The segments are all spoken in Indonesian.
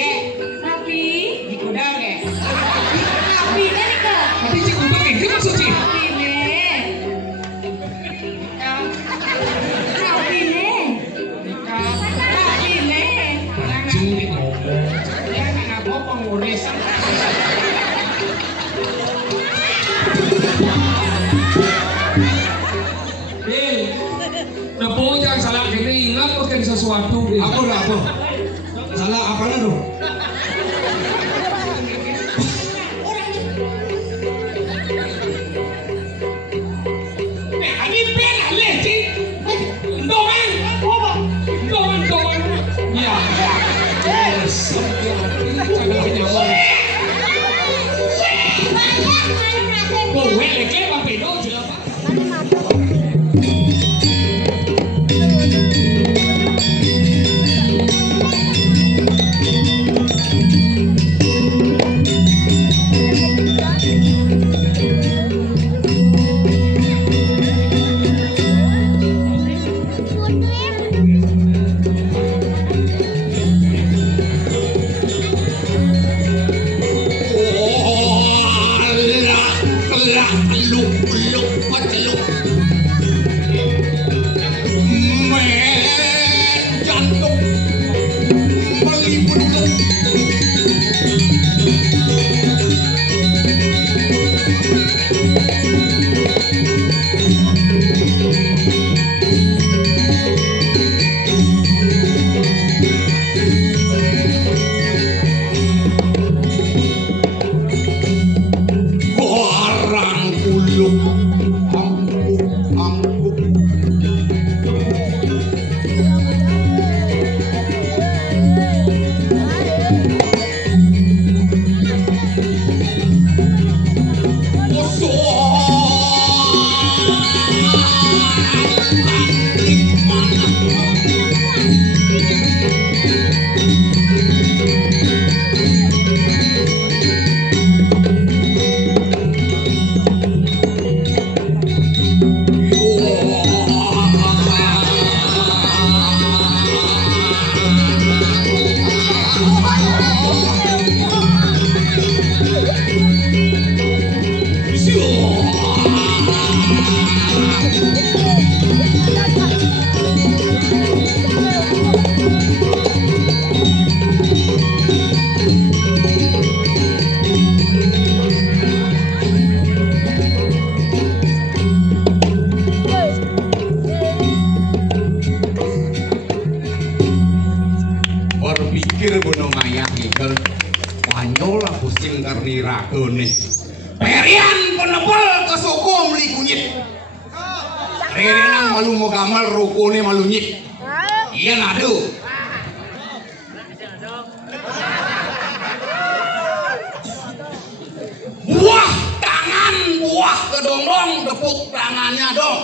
ge. Sapi. Di kuda ge. Sapi teh ke. Tapi cik udah ini maksud cik. Sapi ne. Sapi ne. Sapi ne. Curi ngomong. Ya nggak apa-apa nguris. Napo jangan salah kene ingat pakai sesuatu. Apa lah apa? Salah apa lah tuh? Ani pen aleh cik. Dongan. Dongan. Ya. Yes. Kowe leke papedo sudah Pak. Berpikir gunung ayah ikel panjol lah pusing karni ragone perian penebel kesokom li kunyit rerenang malu mau gamal rukune malu nyit iya nadu buah tangan buah kedongdong tepuk tangannya dong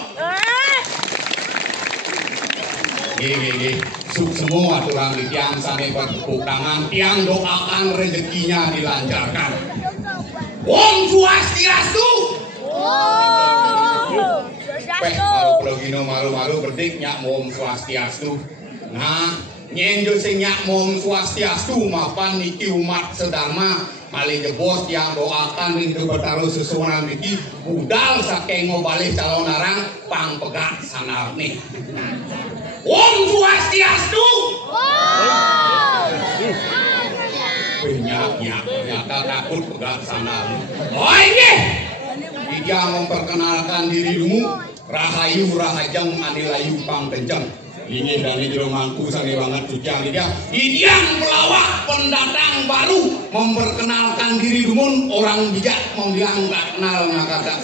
gini semua tukang di tiang sampai bertepuk tangan tiang doakan rezekinya dilancarkan Om Swastiastu malu malu berdik nyak Om Swastiastu nah nyenjo sing nyak Om Swastiastu mapan niki umat sedama malih jebos tiang doakan rindu bertaruh sesuatu niki budal saking ngobalih calon arang pang pegak sanar nih Om Swastiastu. Nyata takut pegang sana. Oh ini, dia memperkenalkan dirimu. Rahayu rahajang anilayu pang kencang. Ini dari jero mangku sange banget cucian dia. Idiang pelawak pendatang baru memperkenalkan diri dumun orang bijak membilang tak kenal maka tak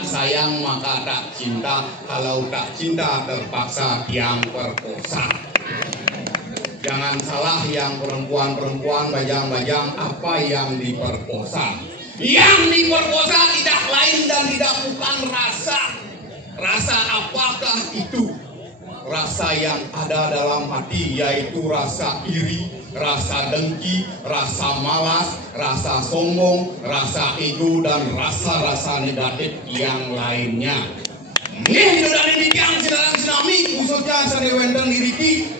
sayang maka tak cinta kalau tak cinta terpaksa tiang perkosa. Jangan salah yang perempuan-perempuan bajang-bajang apa yang diperkosa. Yang diperkosa tidak lain dan tidak bukan rasa. Rasa apakah itu? Rasa yang ada dalam hati yaitu rasa iri, rasa dengki, rasa malas, rasa sombong, rasa ego dan rasa-rasa negatif yang lainnya. Nih dari dikiang sidalang sinami khususnya sanewendang diriki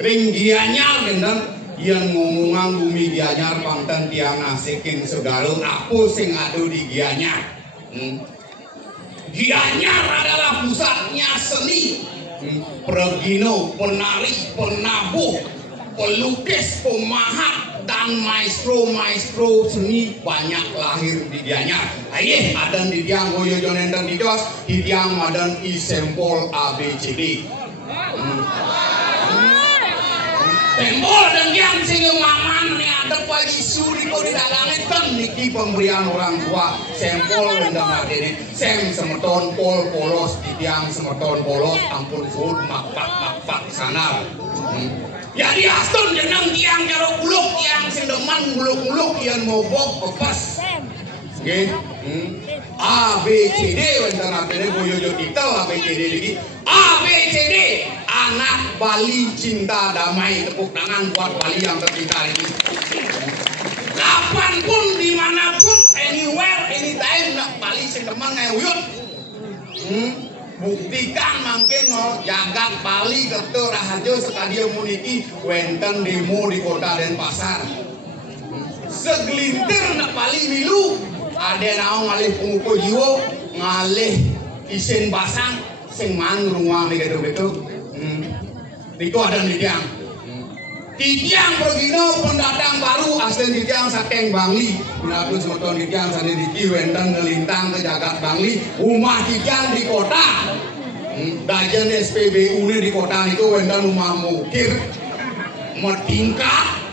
ringgianya dan yang ngomongan bumi Gianyar pangten tiang nasikin segala apa sing ada di Gianyar. Gianyar adalah pusatnya seni. Pregino, penari, penabuh, pelukis, pemahat, dan maestro seni banyak lahir di Gianyar. Ayeh, adan di tiang goyo jonenteng di dos, di tiang adan isempol ABCD. Tembol dan yang sehingga maman nih ada pagi suri kau di dalamnya kan niki pemberian orang tua sempol dan ini sem semerton pol polos di tiang semerton polos ampun food makpak sana. Jadi aston jeneng tiang jaro uluk yang sendeman uluk yang mobok kepas. Oke, A B C D wenten apene boyo jo titel A B C D lagi A B C D anak Bali cinta damai tepuk tangan buat Bali yang tercinta ini. Kapanpun dimanapun anywhere anytime nak Bali sing teman ngayut. Buktikan mungkin mau jagat Bali ketu rahajo sekali muniki wenten demo di kota Denpasar. Segelintir nak Bali milu. Ada naong ngalih pengukuh jiwa ngalih isin basang sing man ruang di gitu itu ada di tiang Pergino pendatang baru asli di tiang Sateng Bangli menakut semeton di tiang sana di kiwenteng ngelintang ke jagat Bangli rumah di tiang di kota dajen SPBU ini di kota itu wenteng rumah mukir metingkat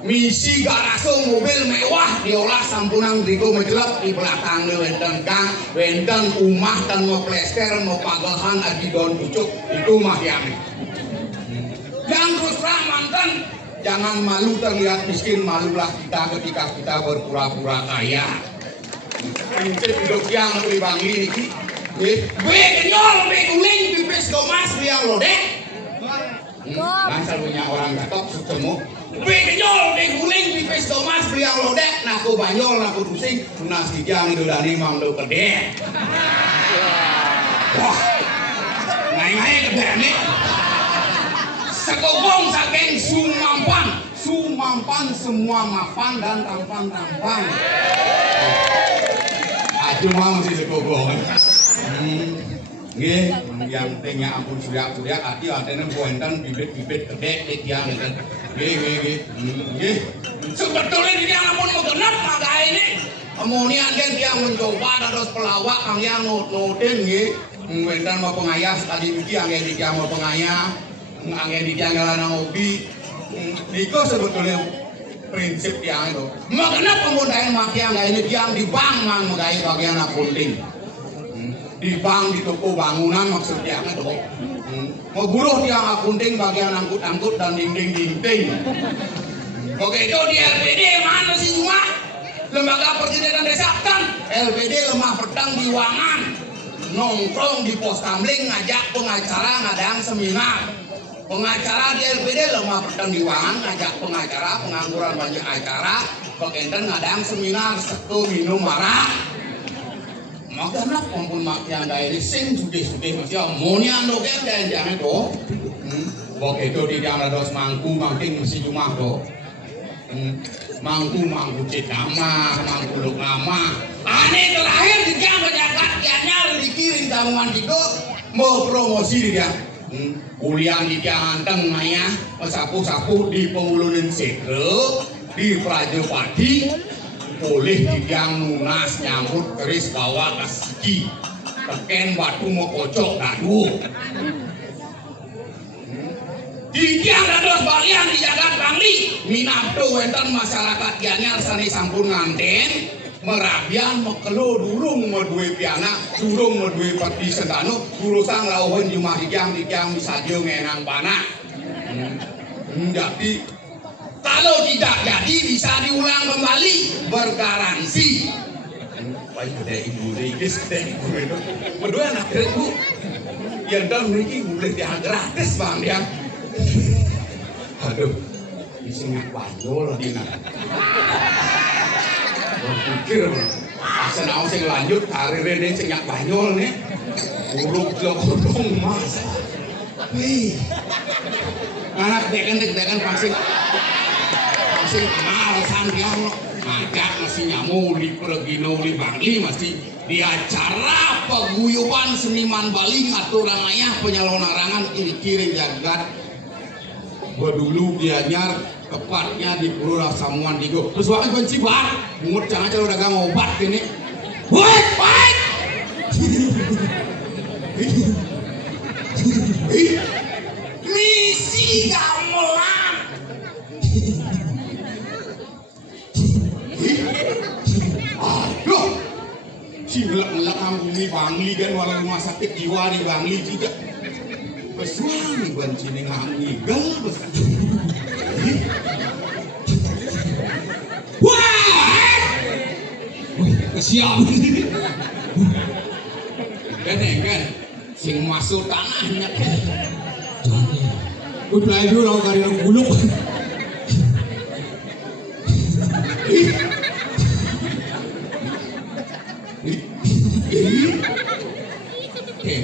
misi garaso mobil mewah diolah sampunang rigo menjelap di belakang wenten kang wenten umah dan mau plester mau pagahan adi daun pucuk itu mah yang terus terang mantan jangan malu terlihat miskin malulah kita ketika kita berpura-pura kaya. Prinsip hidup yang lebih Bangli niki gue kenyol gue guling pipis gomas biang lodek kan selalunya orang gatok sukemu Bekenyol, beguling, pipis Thomas, priang lodek, naku banyol, naku rusing, nas kijang itu dari mang do kedek. Wah, ngai-ngai kedek nih. Sekogong saking sumampan semua mapan dan tampan. Aduh mau sih sekogong. Nggih, yang tengah ampun surya hati antene buentan bibit-bibit kedek tiang kan. Nggih. Sebetulnya dia ampun megenap maka ini. Kemudian dia mencoba dados pelawak kang yang noten nggih. Wentan mau pengayah sekali iki anggen iki mau pengayah. Anggen iki lanang hobi. Niku sebetulnya prinsip tiang itu. Megenap kemudian makian ini tiang di bank mang megai bagian akunting. Di bank di toko bangunan maksudnya itu mau buruh tiang akunting bagian angkut dan dinding begitu di LPD mana sih cuma lembaga perjalanan desa kan LPD lemah pedang di Wangan nongkrong di pos kamling ngajak pengacara ngadang seminar pengacara di LPD lemah pedang di Wangan ngajak pengacara pengangguran banyak acara pekenten ngadang seminar seko minum marak makanya kumpul makian daerah sing suge-suge masih amonia no kan dan jangan do. Begitu di dalam dos mangku mangking mesti cuma do. Mangku cek nama, mangku luk nama. Aneh terakhir di jam berjagat kiannya dikirim tabungan tiga mau promosi dia. Kuliah di jangan tengah ya, sapu-sapu di pengulunin sekre, di Prajopati. Boleh didiang nunas nyambut keris bawa kasiki teken batu mau kocok dadu didiang dados balian di jagat Bangli minabdo wenten masyarakat Gianyar sani sampun nganten merabian mekelo durung medue piana durung medue pati sentano durusang lauhen jumah didiang misadio ngenang panah jadi kalau tidak jadi bisa diulang kembali bergaransi. Baik kedai ibu regis kedai ibu itu berdua anak bu yang dalam ini boleh dia gratis bang dia. Aduh, isinya banyol di nak. Berpikir asal aku sing lanjut karir ini sing banyol nih. Uruk lokotong mas. Wih, anak dekan pasir. masih malasan dia lo ngajak masih nyamuli pergi nuli bangli masih di acara paguyuban seniman Bali atau orang ayah penyalonarangan ini kiri jagat dulu dia nyar tepatnya di Pura Samuan Digo terus waktu benci bar mungut jangan kalau dagang obat ini wait misi gamelan aduh si ngelak kampung ini Bangli kan walau rumah sakit jiwa di Bangli juga pesuami benci ini ngangigal wah kesian kan sing masuk tanahnya udah itu orang kari orang gulung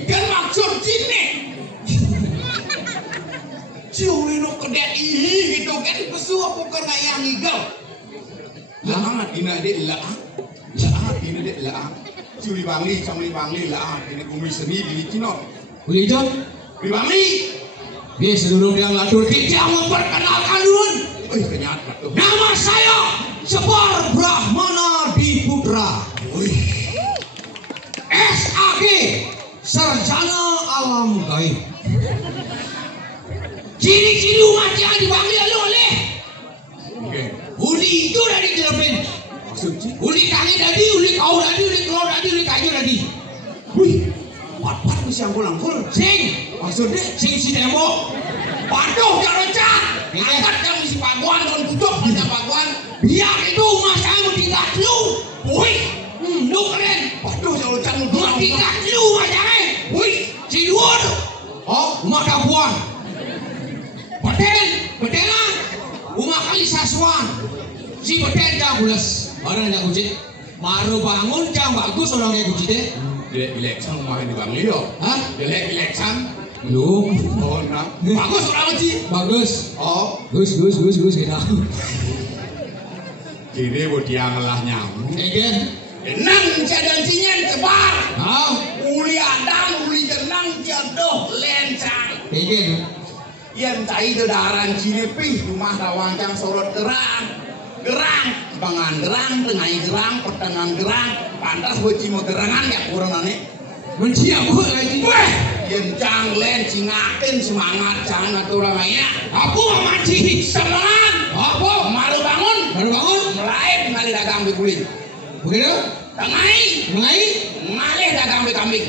kan maksud sini ciulino kedek gitu kan kesuap bukan yang ngigau lah dina dek lah dina dek lah ciuli Bangli camli Bangli lah ini bumi seni di Cina Hujan di Bangli dia seluruh yang latur tidak memperkenalkan dulu kenyataan nama saya Sebar Brahmana Diputra SAG Sarjana Alam Gaib ciri-ciri umat yang dipanggil oleh uli itu dari Filipin uli kali tadi, uli kau tadi, uli telur tadi, uli kayu tadi wih, pat-pat mesti angkul-angkul sing, maksudnya sing si demo paduh yang rencang angkat yang mesti paguan dan kutuk hanya paguan biar itu umat saya mentingkat lu wih, lu keren paduh yang rencang lu mentingkat lu umat saya wih, si luar oh, umat kabuan Betelan, umat kali saswan si beten jang bulas orang yang kucing maru bangun jang bagus orang yang kucing deh dileksan main di Bangli yo hah? Dileksan belum oh nah bagus orang kucing bagus oh gus kita kini buat dia ngelah nyamuk egen nang cadan sinyen cebar uli adang uli jenang jadoh lencang egen yang cai dedaran cinepi rumah rawancang sorot gerang bangan gerang tengah gerang pertengahan gerang pantas buat cimo gerangan ya kurang aneh menciak gue lagi weh yang canglen cingakin semangat jangan orang lainnya aku mau maci semangat apa malu bangun mulai ngali dagang bikulit begitu tengai ngali dagang kambing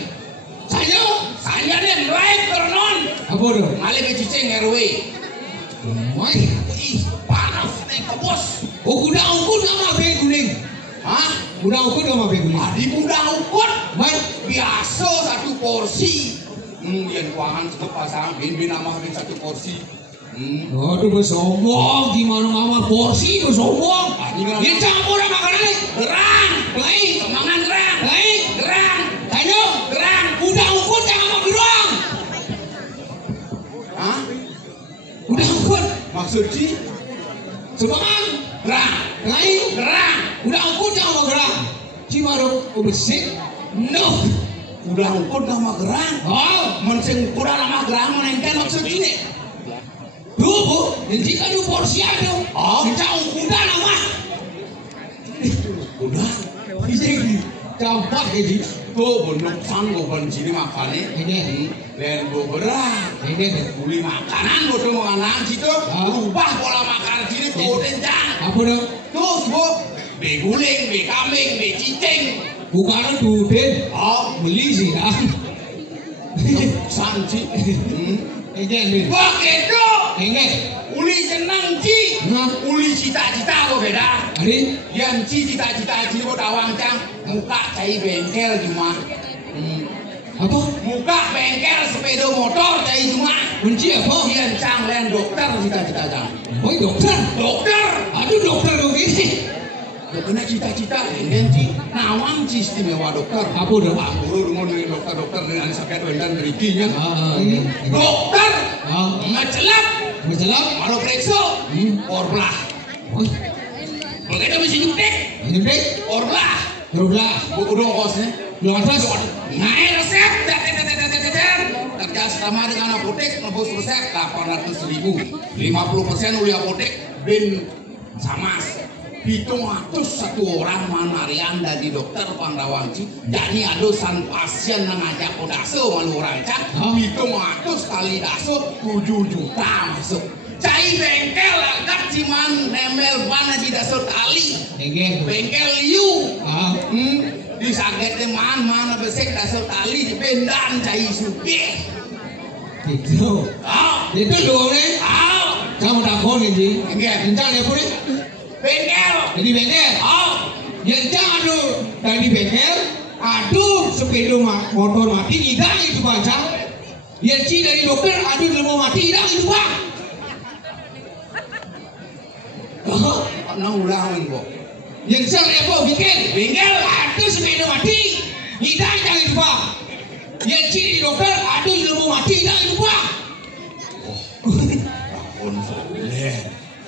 saya deh mulai turun apa dong ngali becicing RW panas nih ke bos oh gudang ukur sama beguling hah gudang ukur sama beguling di gudang ukur biasa satu porsi yang kuangan cukup pasang bin nama satu porsi aduh sombong gimana ngawal porsi itu sombong yang campur sama makanan gerang baik semangat gerang baik gerang ayo gerang udah ukur jangan mau gerang hah udah ukur maksudnya semangat gerang baik gerang udah ukur jangan mau gerang cimaruk ubesik no udah ukur nama gerang oh mensing ukur nama gerang menengkan maksudnya dulu, nanti kan du porsi ada. Oh, kita udah nama. Udah. Ini campak jadi. Tuh bentuk sanggup bencini makannya. Ini. Dan berat. Ini. Beli makanan, betul makanan situ. Ubah pola makanan sini tuh tencang. Apa dong? Tuh, bu. Beguling, bekambing, becicing. Bukan tuh den. Oh, beli sih kan. Sanci. Ini. Wah, itu. Ini uli senang ci, uli cita-cita kok beda. Yang ci cita-cita ci kok dawancang muka cai bengkel cuma. Apa? Muka bengkel sepeda motor cai cuma. Benci apa? Yang cang len dokter cita-cita cang. Oh dokter? Dokter. Aduh dokter dong ini. Kena cita-cita dengan ci nawang ci istimewa dokter. Apa dah? Guru mau dari dokter dengan sakit wendan berikinya. Dokter. Macelap. Macelap. Malu periksa. Orlah. Bagaimana mesti nyutek? Nyutek? Orlah. Orlah. Buku dong kosnya. Lu atas? Naik resep. Kerja sama dengan apotek, nebus resep 800.000. 50% uli apotek, ben sama. Hitung atus satu orang manarian dari dokter Pangrawanci. Jadi adusan pasien ngajak daso malu rancak. Hitung atus kali daso 7 juta masuk. Cai bengkel agak ciman nemel mana di daso tali. Bengkel liu. Disagete mana besek daso tali di bendan cai supi. Itu. Itu doang nih. Kamu takon ini. Enggak ya pun. Bengkel. Jadi bengkel. Yang aduh dari bengkel. Aduh sepeda motor mati hilang itu bang. Yang dari dokter aduh ilmu mati hilang itu bang. Nang ulang kok. Yang apa bengkel. Aduh sepeda mati hilang itu bang. Yang dari dokter aduh ilmu mati hilang itu bang.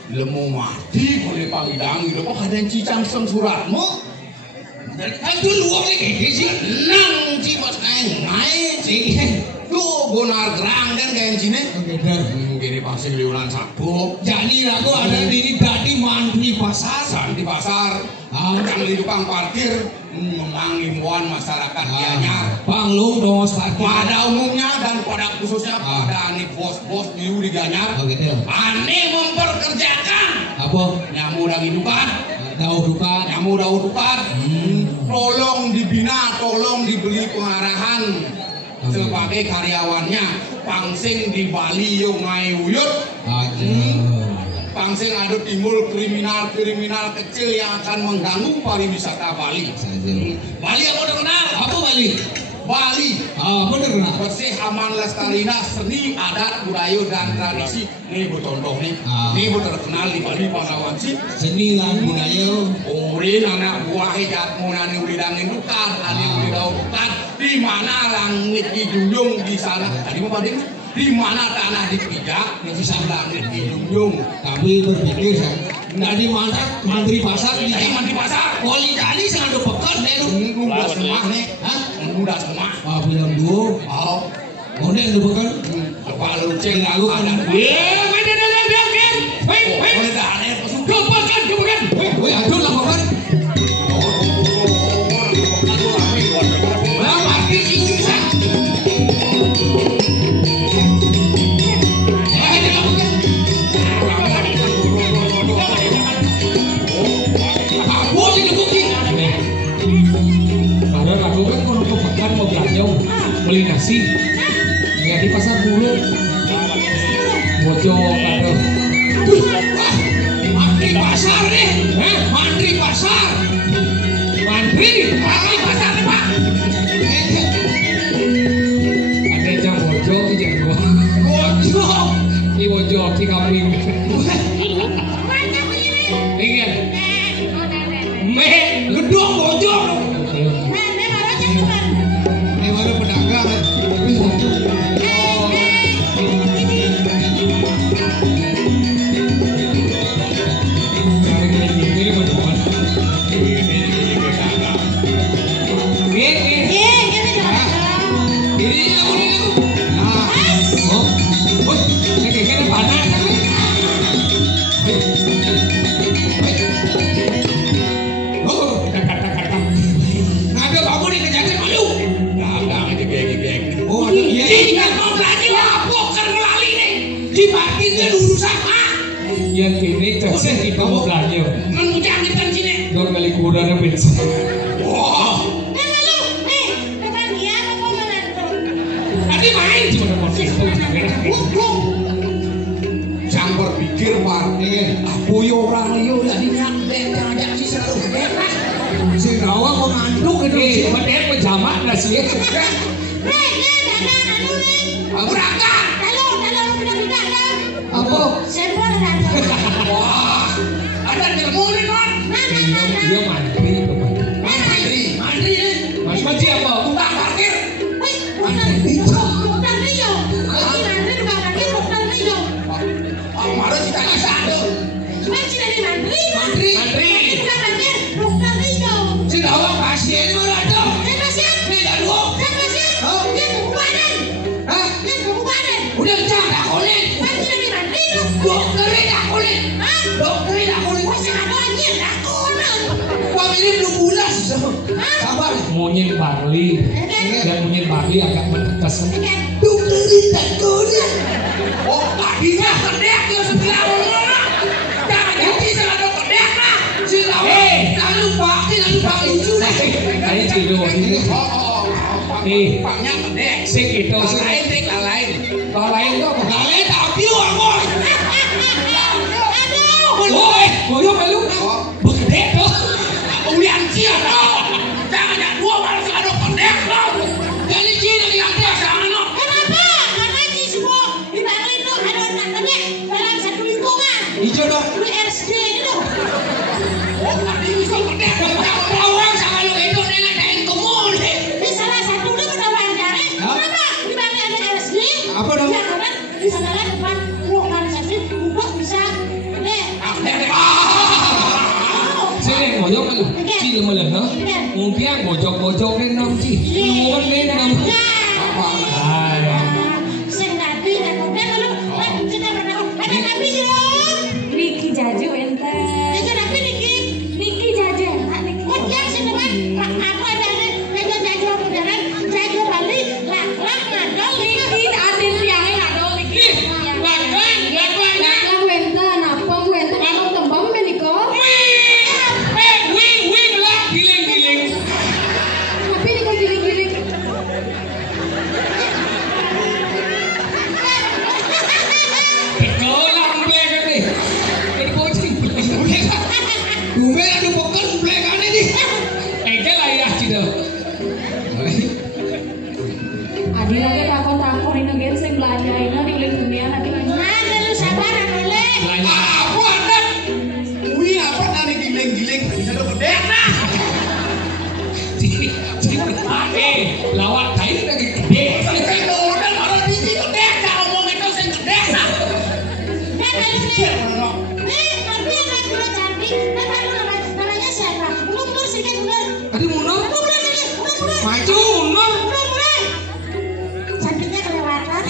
Lemu mati boleh pangidang itu kok ada yang cicang suratmu itu luang lagi sih nang cipas naik sih tuh gonar gerang kan kayak sini gini pasti liuran sabuk jadi aku ada diri tadi mantri pasar di pasar yang di tukang parkir mengimbauan masyarakat Gianyar panglung dongos parkir pada umumnya dan pada khususnya pada nih bos-bos di Gianyar aneh memperkerjakan apa nyamu dan hidupan nyamu daud dukan tolong dibina tolong diberi pengarahan sebagai karyawannya pangsing di Bali yo ngai uyut pangsing ada timbul kriminal kecil yang akan mengganggu pariwisata Bali. Bali apa udah kenal? Apa Bali? Bali. Bener kenal. Bersih aman lestarina seni adat budaya dan tradisi. Nih bercontoh nih. Nih terkenal di Bali Pangrawanci. Seni dan budaya. Urin anak buah hijat munani ulidangin dukan, ani ulidau dukan. Di mana langit dijunjung di sana. Tadi mau bading. Di mana tanah dipijak yang bisa langit dijunjung. Tapi berpikir dari mana mantri pasar Dari mantri pasar. Poli kali sangat pekan nih lu. Udah semua nih. Udah semua. Bilang dulu. Mau nih lu pekan. Apa lu ceng lagu kan? Aduh lah pekan. Beli nasi ya di pasar bulu bojong aduh mantri pasar nih mantri pasar nih pak ada jam bojong jam bojong di bojong di kambing ingat gedung bojong yang kini terus kita mau belanja Mengucapkan sini. dua kali kuda ada bensin. Wah. Tadi main cuma motor. Jangan berpikir pak. Aku yo orang yo jadi nyampe ngajak si selalu bebas. Si rawa mau ngandung itu. Padahal pejabat nggak sih? Berangkat. Apa? Wah, ada ilmu nih kan? Dia mantri, Mantri. Mas Maci apa? Tukang parkir. Marah cita-cita tuh. Mantri. Bukan Mantri, dokter Rino. Sedawang pasien mana dong? Saya pasien. Ini dah dua. Saya pasien. Oh. Dia kebupaten. Hah? Dia kebupaten. Udah jangan kulit. Mantri dari Mantri itu. Dokter dah kulit. Hah? Dokter dah kulit. Masih ada lagi yang lakonan. Wah ini belum bulas. Sabar. Monyet Barli. Dan monyet Barli agak menetes. Dokter dah kulit. Oh tadinya kedek dia sebelah orang. Jangan jadi sama dokter dek lah. Silawan. Lalu pak hijau dah. Ayo cilu ini. Paknya kedek. Sing itu sing Lain dek lain. lain itu apa? Kalian tak piu aku. Woi, boyo melu. Begede tuh. Ulian cia tau. Jangan ada dua malah sama dokter dek tau. Jadi Cina yang dia sana. Kenapa? Karena di semua di Bali itu ada namanya dalam satu lingkungan. Hijau dong. Di RSD itu. Oh tadi bisa kedek. Orang sama lu itu nenek kain kumul. Di salah satu itu menawarkan. Kenapa? Di Bali ada RSD. Apa dong? Ya, karena di sana depan organisasi untuk bisa Sini boyo melu. Cilu melu ha. Mungkin bojok-bojok ni nam ci. Lu ni nam. Ah. Niki Jaju ente. Niki Jaju enak Niki. Niki adil tiangnya ngadol Niki. Laklang wente napa wente kalau tembang meniko. Wih melak giling-giling. Tapi niko giling-giling. Kekolah melekat ni. Jadi bocing. Dumbe adu poker belakang ini. Eke lah ya cido. Adil lagi takon-takon ini gen sing belanja ini di uling dunia nanti lagi. Belanja. Aku ada. Wih apa tadi giling-giling bisa dokter dek lah. Lawak kain lagi gede. Saya udah kalau di sini kedek dah omong itu saya kedek dah. Tadi mundur. Maju mundur. Cantiknya kelewatan.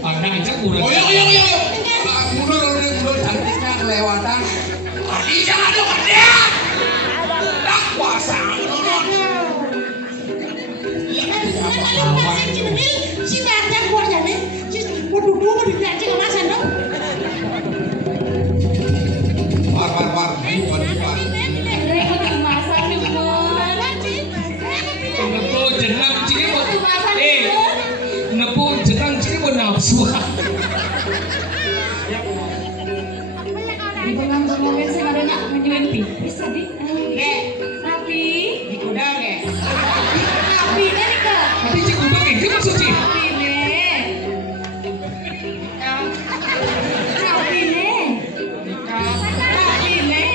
Ada aja kurang. Oh iya. Mundur cantiknya kelewatan. Tadi jangan ada kedek. Tak kuasa menurut. Si Tata keluarnya nih, waduh mau diganti ke Mas Ando. War. Repot masak nih Nepo jenang cini buat nepo jenang cini buat nafsu. Di pengang-pengangin sing adanya menyuin pipis tadi. Tapi Udah ge. tapi ini ke Tapi cik udah ini maksud cik. tapi nih. Tapi nih. Tapi nih.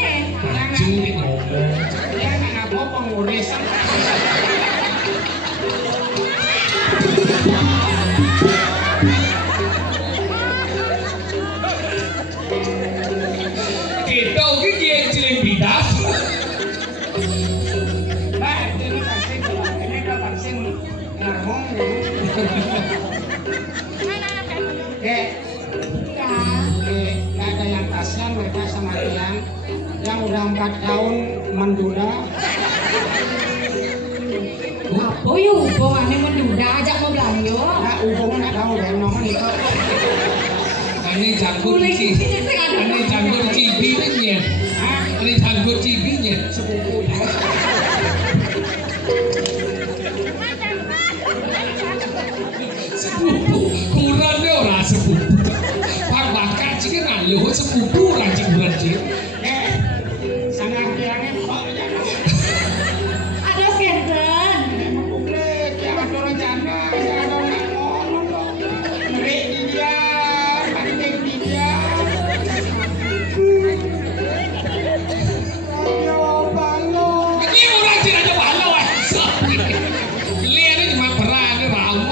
Curi ngomong. Ya nggak apa-apa nguris. Kita oke dia cilik bidas. Mbak, ini pasti ngomong. Ya. Nggak ada yang kasihan mereka sama Tian yang udah 4 tahun menduda. Apa ya hubungannya menduda ajak mau belanja? Nggak hubungan nggak tahu deh nomor itu. Ini jangkut ci. Ini jangkut cibinya. Ini jangkut cibinya. Sepupu. Sepupu kurang deh orang sepupu. Pak bakar cik kan lu sepupu orang cik kurang cik. Sana Tiannya kok Ada senten. jangan orang janda, jangan orang ngomong dong. Ngeri di dia, penting di dia. Ayo balon. Ini orang cik aja balau ah. Lihat ini cuma berat ini ramu.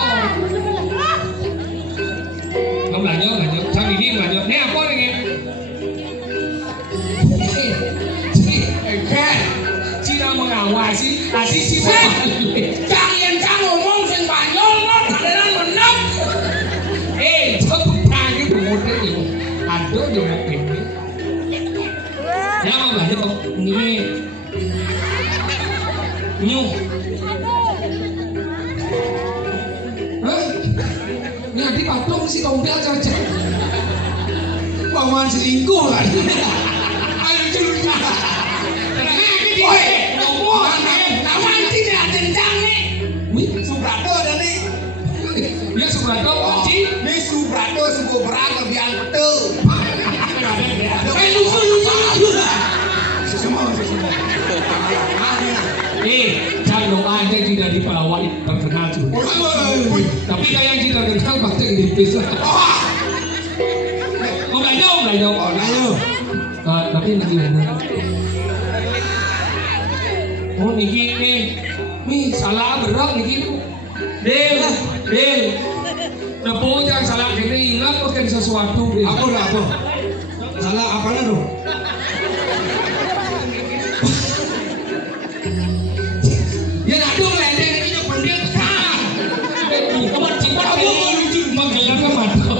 Kamu belanja. Cari ini belanja. Ini apa nih? Tadi si balik. Cang yen cang ngomong sing banyol lo daderan menep. Tepuk tangan itu model itu. Aduh dia mau ini. Ya mau belajar kok ini. Nyuh. Hah? Ini adik patung si tombel saja. Paman selingkuh kan. Ayo curut. Woi, ngomong nama anci nih kencang nih. Wih, Subrado ada nih. dia Subrado Panci. Nih Subrado suku berang lebih angte. Lucu. Semua. Jangan dong ada yang tidak dibawa terkenal juga. Tapi kayak yang tidak terkenal pasti di desa. Oh belajar. Oh, ayo. Tapi nanti benar. Oh niki nih salah berat niki. Del. Nepo jangan salah gini ingat bukan sesuatu. Apa? Salah apa lu? Ya nadung lendeng ini pendek kan. Kamu cipat apa lucu menggelar ke mata.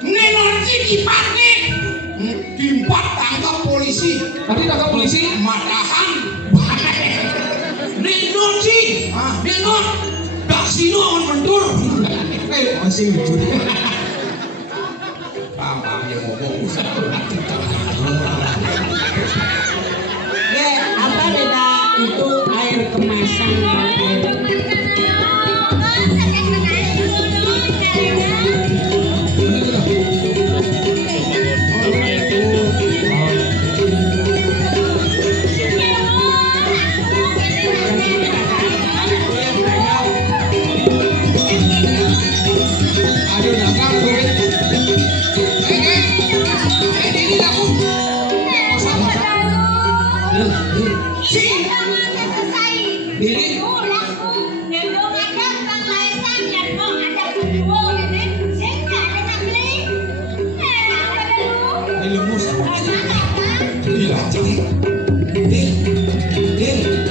Nenorci kipat nih. Kimpat tangkap polisi. Tadi tangkap polisi. Matahan. Nenorci. Nenor. Kasino on bentur. Masih lucu. Apa yang ngomong? Apa beda itu air kemasan dan air Aduh, dagang tuh. Ini aku.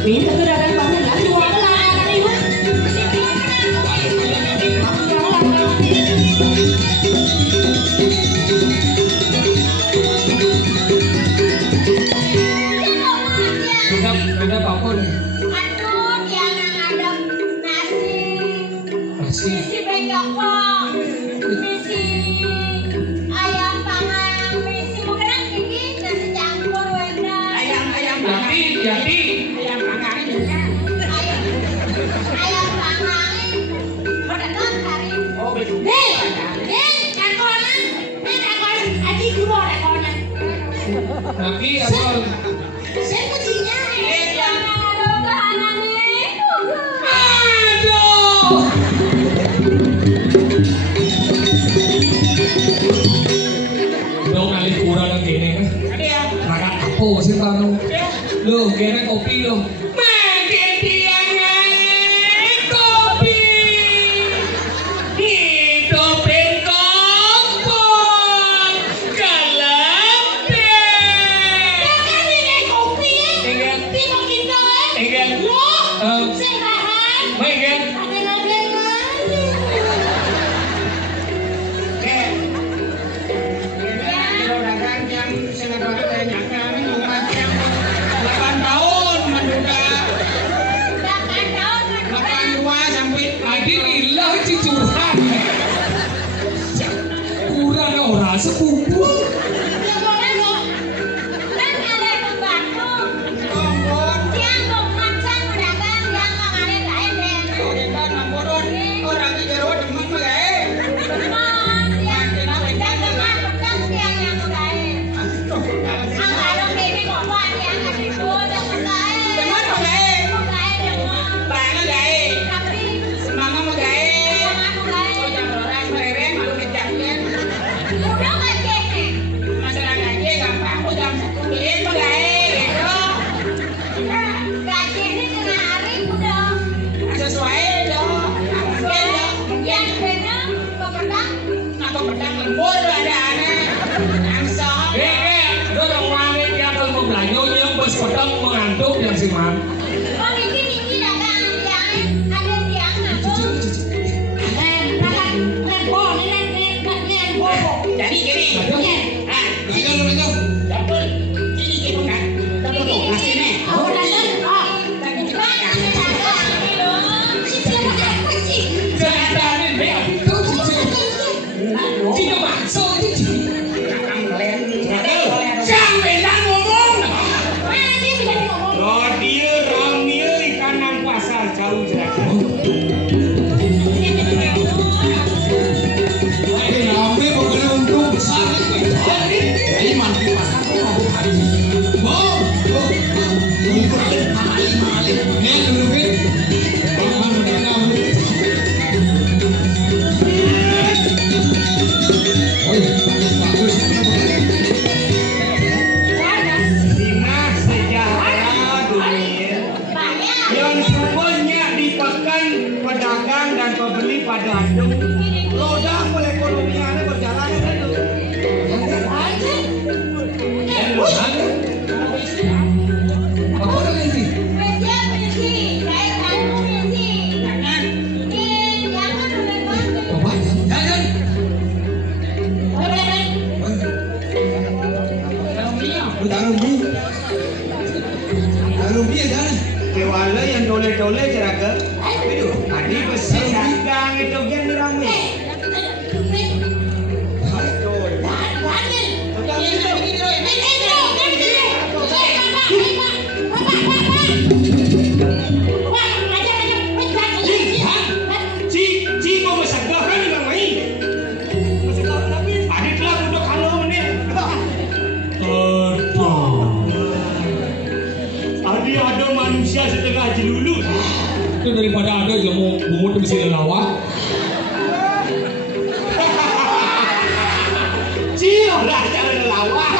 Minta kedatangan bangun lah, cuma anak ibu. Ada apapun. Aduh, dia ngadep nasi. Nasi. Misi bengkok. Misi ayam panggang. Misi mungkin gigi nasi campur wenda. ayam Yati. ayam panggang juga. Ayam panggang. Pada non hari. Oh betul. Kakonan. Aji dulu kakonan. Tapi asal. Saya pujinya. Yang ada kahanan itu. Aduh. Dong kali kurang yang gini kan. Iya. Rakat apa sih tanu? Lo kira kopi lo. Makin tiangan kopi. Hidupin kompor. Kalapnya. Kan ini kopi. Ingat. Tino kita. Ingat. Lo. Eh. Sekarang. Ingat. Ada nabelan. Kalau dagang jam setengah 2 saya nyangka rumah jam 8 tahun menduga 8 tahun. 82 sampai Adi gila si curhat. Kurang orang sepupu. Ya boleh lo. Kan ada yang membantu. tombol. Dia memancang pedagang yang mengalir air. Kita nomboron orang di Jawa demen mah gae. Teman yang pedang dengan pedang tiang yang air. Kalau ini ngomong yang ada itu dengan air. Demen mah gae. Air dengan. Barang gae. Tapi Semangat mah gae. jangan air. Oh jam orang mereren malu kejakin. Udah nggak jadi. Masalah gaji gampang. Oh jam 1 bikin mah gae. Gitu. Gaji ini kena hari udah. Sesuai dong. Mungkin dong. Yang benar pedang. Aku pedang lembur ada aneh. Langsung. Dorong wangi yang akan membelanja yang bos pedang mengantuk yang si man. Oh Jadi gini. Ah, Pegang lu pegang. dapur. Ini gitu kan. Dapur tuh, nasi nih. Jalanin be itu Cina bakso itu sampai dah ngomong. Oh dia ramai ikan nang pasar jauh jerakan. Rame bukan untung besar itu. Jadi mandi pasar tuh mabuk hari. Oh, malik. Nih dulu Fit. Makan menengah. Oh, bagus. Inilah sejarah dunia yang semuanya dipegang pedagang dan pembeli pada adu. Roda perekonomiannya berjalan itu. Apa lagi? Jangan. Taruh dia jangan. Kewala yang dole-dole jeraga. Tadi besi dagang itu gen rame. Ci mau masagah kan bang Mai. Masagah tapi ada telah untuk kalau ni. Ada manusia setengah jelulu. Itu daripada ada yang mau bumut mesti lelawak. Cium lah jangan lelawak.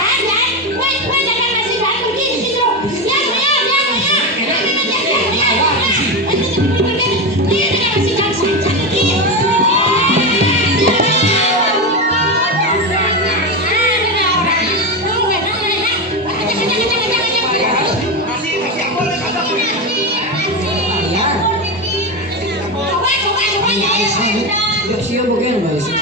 Siapa bukan mbak isi?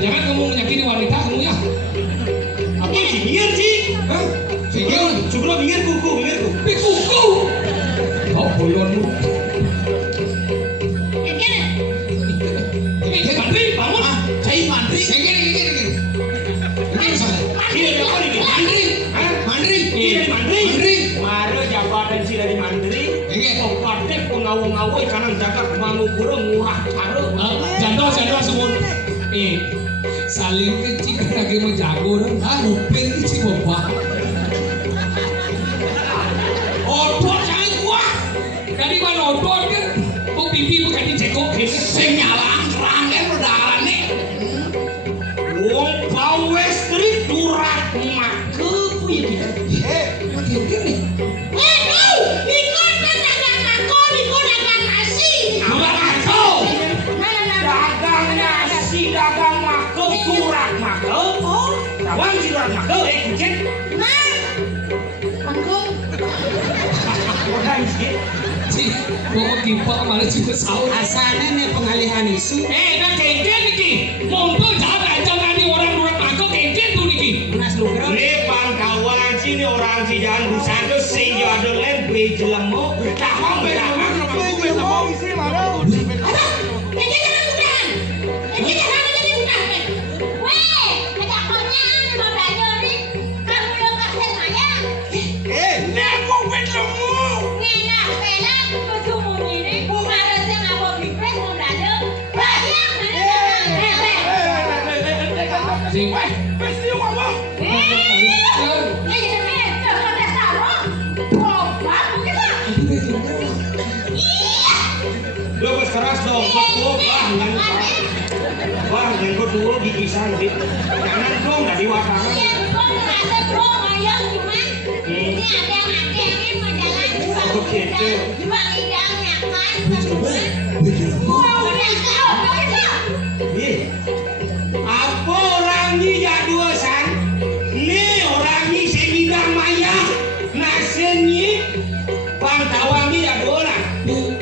Jangan kamu menyakiti wanita kamu ya. Apa sih? Minggir sih. Hah? Minggir. Cukup minggir kuku. Kuku. Oh bolonmu. Jangan semut. Saling kecil lagi menjago dong. Upin kecil bapak. Otot saya kuat. Dari mana otot kan? Kok pipi bukan dicekok? Senyalang serangnya berdarah nih. Wong pawestri durak make piye. Makin gini. Ikut dagang aku, ikut dagang nasi. Durak make. Dagang nasi, dagang make, durak make. Oh, tawang si durak make kucing. Nah, mangkuk. Orang sih. Si, bawa kipak malah juga sahur. Asalnya nih pengalihan isu. Nah kengken niki. Monto jahat aja nanti orang durak mangkok kengken tuh niki. Mas Lugro. Ini pangkawan sini orang si jangan busan tuh sing ada lebih jelemu. Tak mau berangkat. Ini jangan bukan. Ini jangan jadi bukan. Weh, ada konya mau belajar nih. Kamu yang kasih saya. Nemo bertemu. Ngenak pelan berjumpa ini. Harusnya ngapa bipres mau belajar. Banyak mana. Si, Pasti ngomong. Lo bos keras dong, betul wah yang kedua dipisah gitu. Jangan dong dari watangan. Apa orang ni jadua san? Ni orang ni sebidang maya. Nasenyi pantauan ni jadua lah.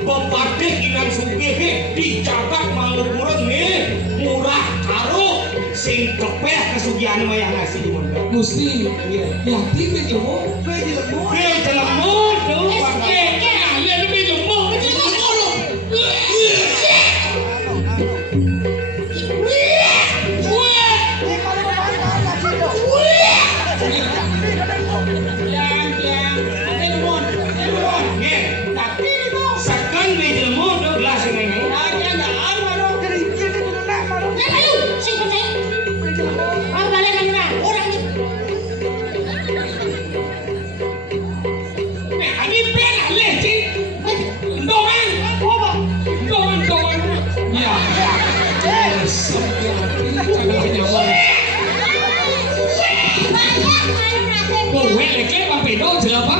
Pepatik inan sugih dijabat mangukurun ni murah karo sing kepeh kesugihan maya nasi di mana. Gusti, yakin bejelmo? Bejelmo tu. Kalian bejelmo, bejelmo. Sekan bejelmo tu gelas ini. Ini pernah leceh. Doang. Ya. Kowe leke papedo jelapa.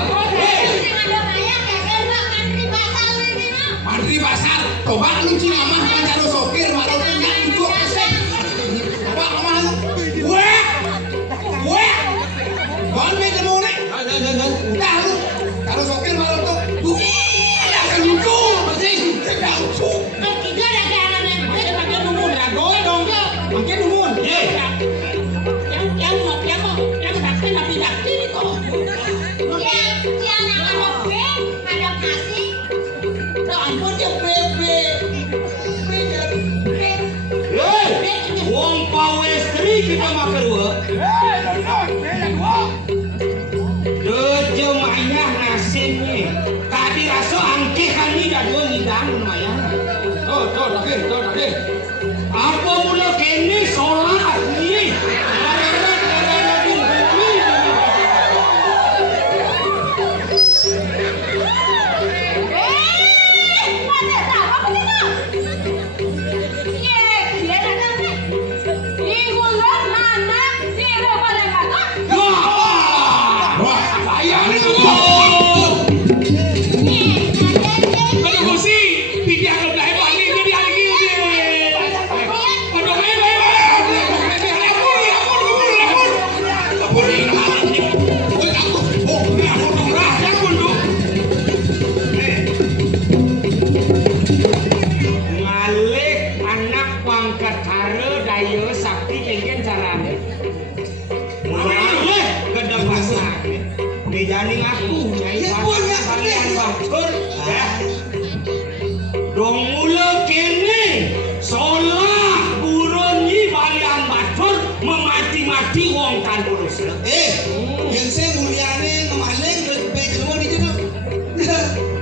Mantri pasar. Coba lu sih mamah pancaro sopir malu punya itu. Apa mamah lu? Weh. Bon bejelmo nih. Udah lu. Karo sopir malu tuh. Ada kan lucu. Masih sedang lucu. Wong pawestri kita makan dua. Jemaahnya nasibnya. Tadi rasa angkeh kami dah dua hidang lumayan. Tuh. Apa mula kini solat ni? Janing aku nyai kalian batur ya. Dong mula kene solah burun nyi balian batur memati-mati wong kan urus. Yang saya muliane ngemaling bejelmo di situ.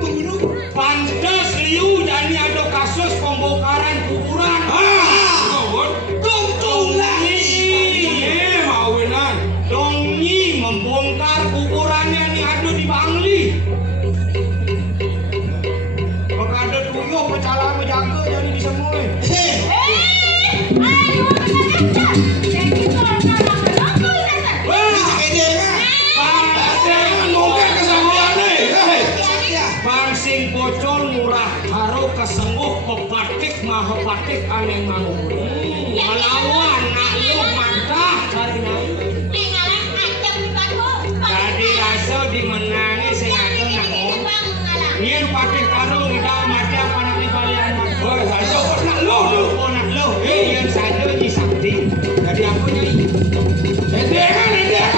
Pembunuh. Pantes liu jadi ada kasus pembongkaran kuburan. mah patik aneh mau. Melawan nak lu mantap hari naik. Ngalah acem di batu. Tadi rasa dimenangi sing aku ngomong. Yen pakai karung di dalam mati apa nak kalian mas? Oh, saya nak lo. Yang saya di sakti. Jadi aku nyai. Edengan bisa.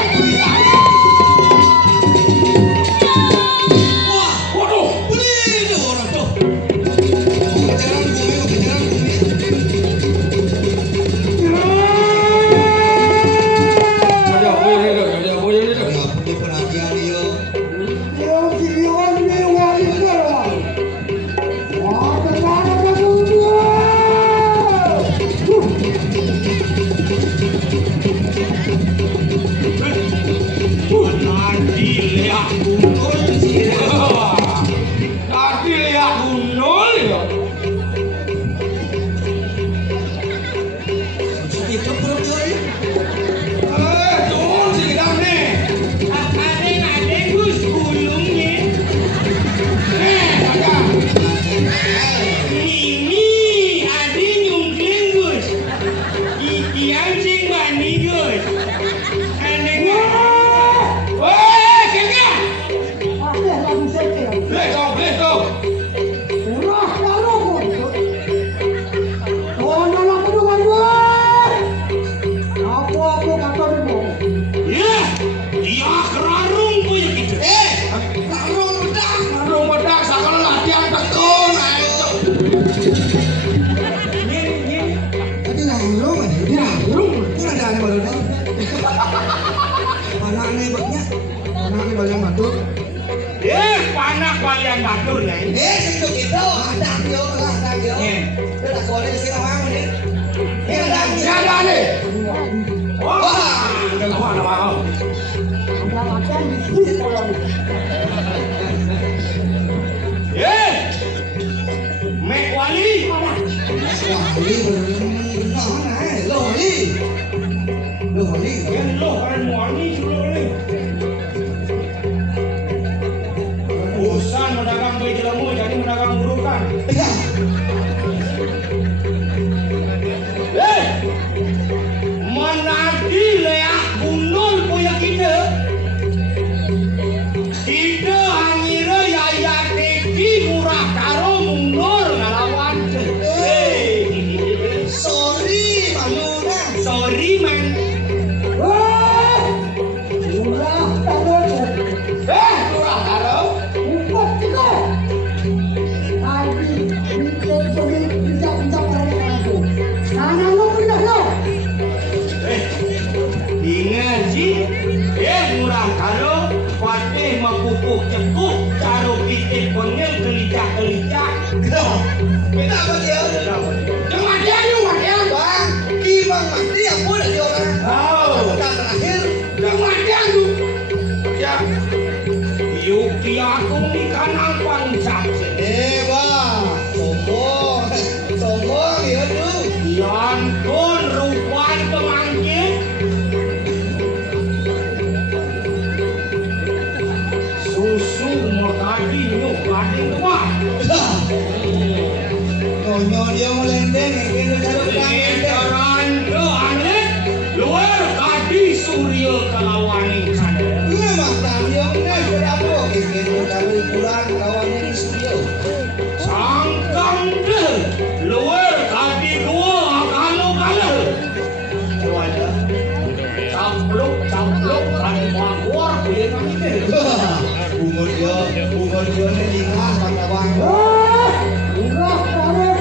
Wah, waduh, ini orang tuh. Kejaran bumi. Ada boleh. Nggak punya perhatian dia. Nanti lihat gundul ya. Itu perut dia. Turun sini kamu nih. Ada Gus gulungnya. Kakak. Ini ada nyungkling Gus. Ikian sing bani Gus. Ada wah, kakak. Let's go. Ya, dia kerarung punya gitu. Karung bedak sakal latihan tekun. Tadi larung aja. Ini ada aneh baru dah. Anak aneh banyak. Anak aneh banyak batur. Panak kalian batur nih. Situ gitu. Ada dia. Dia tak boleh di sini orang ini. Ini ada. Siapa nih? Wah, jangan mau. Mek Wali. Lohali. Yang lo kan Wali sudah nih. Urusan mendagang bayi jelamu jadi mendagang burukan. Menadi leak gundul punya kita. Kita angira yaya teki murah karo mundur ngelawan. Sorry, Manuna. Sorry man. Murah karo. Ingat sih, murah karo. Patih mapupuk cekuk karo pitik pengel kelicak. Kita apa dia? Jangan dia lu, Bang, Kimang mati yang boleh dia orang. Tahu. Dan terakhir, Jangan dia lu. Ya. Yuk dia aku di kanan pancak. Bang, sombong ya tu. Yan pun rupan pemangkit. Susu makadi nyuk kading kuat. Konyo dia melendeng, kita cari utang Ini melendeng. jalan ke aneh. Luar kadi surya kelawaning sadar. Iya matang dia benar berapa? Kita cari pulang kawan ini studio. Sangkang deh. Luar kadi dua kalau kalah. Wajah. Capluk kan mangkor punya kami. Umur dia ni ingat kata bang.